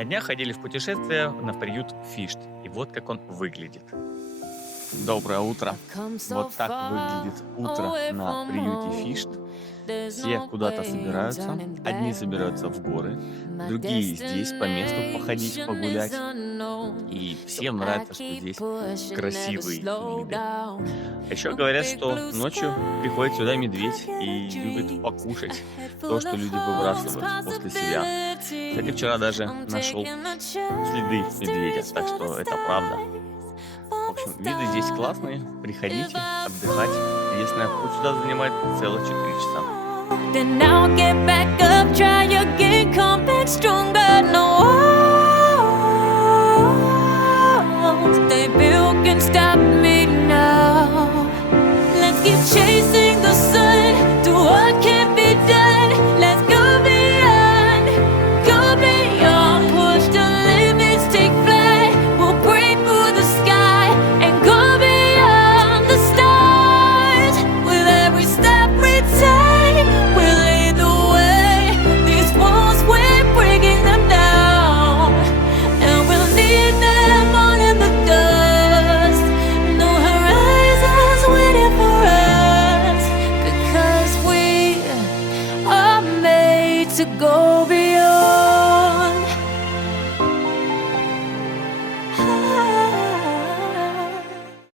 На днях ходили в путешествие на приют Фишт. И вот как он выглядит. Доброе утро. Вот так выглядит утро на приюте Фишт. Все куда-то собираются. Одни собираются в горы, другие здесь по месту походить, погулять. И всем нравится, что здесь красивые виды. А еще говорят, что ночью приходит сюда медведь и любит покушать то, что люди выбрасывают после себя. Кстати, вчера даже нашел следы медведя, так что это правда. В общем, виды здесь классные, приходите отдыхать. Единственное, путь сюда занимает целых 4 часа. Then now get back up, try again, come back stronger. No walls they built can stop me now. Let's keep chasing the sun to what can't be done. Let's go beyond, push the limits, take flight. We'll break through the sky and go beyond the stars. With every step we take, we'll lead the way. These walls, we're breaking them down, and we'll leave them all in the dust. No horizons waiting for us, because we are made to go beyond.